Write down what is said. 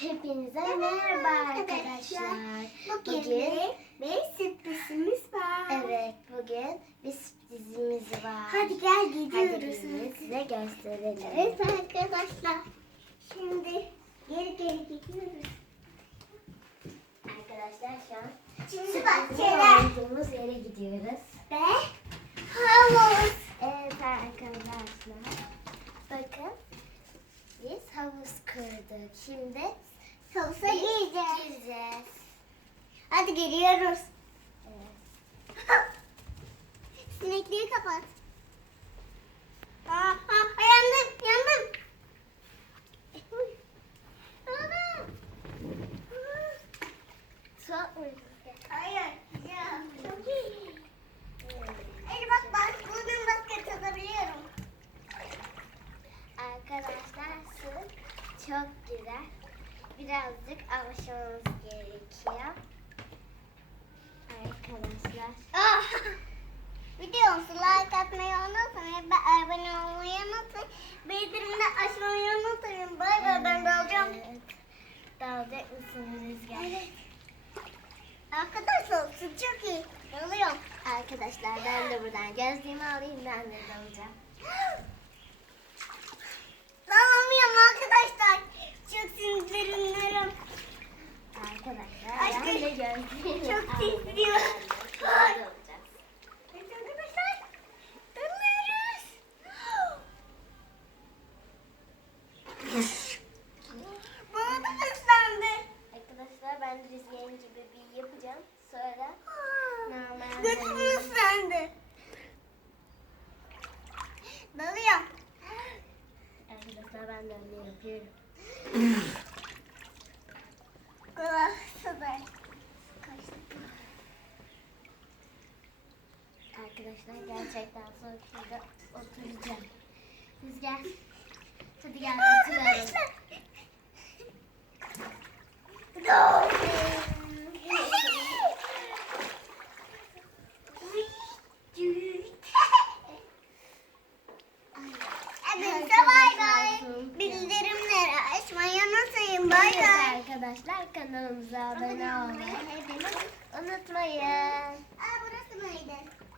Hepinize merhaba arkadaşlar. Bugün, Bugün bir sürprizimiz var. evet bugün bir sürprizimiz var. Hadi gel Hadi gidiyoruz. gelin size gösterelim. Evet arkadaşlar. Şimdi geri geri gidiyoruz. Arkadaşlar şu an Şimdi olduğumuz yere gidiyoruz. ve havuz. Evet arkadaşlar. Havuz kırdık. Şimdi biz gireceğiz. gireceğiz. Hadi geliyoruz. Evet. Sinekliği kapat. Aa, aa, yandım, yandım. Yandım. Çok uygun. Hayır, ya, çok iyi. Ey bak ben buradan basket atabiliyorum. Arkadaşlar su çok güzel. Birazcık alışmamız gerekiyor. Arkadaşlar. Ah! Videomuzu like atmayı unutmayın. ve Abone olmayı unutmayın. Bildirimde açmayı unutmayın. Bay bay ben dalacağım. Evet. Dalacak mısınız Rüzgar? Evet. Arkadaşlar su çok iyi. Dalıyorum. Arkadaşlar ben de buradan gözlüğümü alayım ben de dalacağım. Dalamıyorum arkadaşlar. Çok sinirlerim. Arkadaşlar Aşkım, ben de gözlüğümü çok aldım. titriyor. Şimdi dalacağız. Evet arkadaşlar. Dalıyoruz. Bana da ıslandı. Arkadaşlar ben de Rüzgar'ın gibi bir yapacağım. Sonra normal Gözüm ıslandı. Dalıyorum. Arkadaşlar ben de öyle yapıyorum. Kulağısı da kaçtı. Arkadaşlar gerçekten soğuk şurada oturacağım. Rüzgar. Hadi gel oturalım. Bay. Bildirimleri açmayı unutmayın. Bay bay. arkadaşlar kanalımıza abone olmayı hepiniz unutmayın. Aa burası mıydı?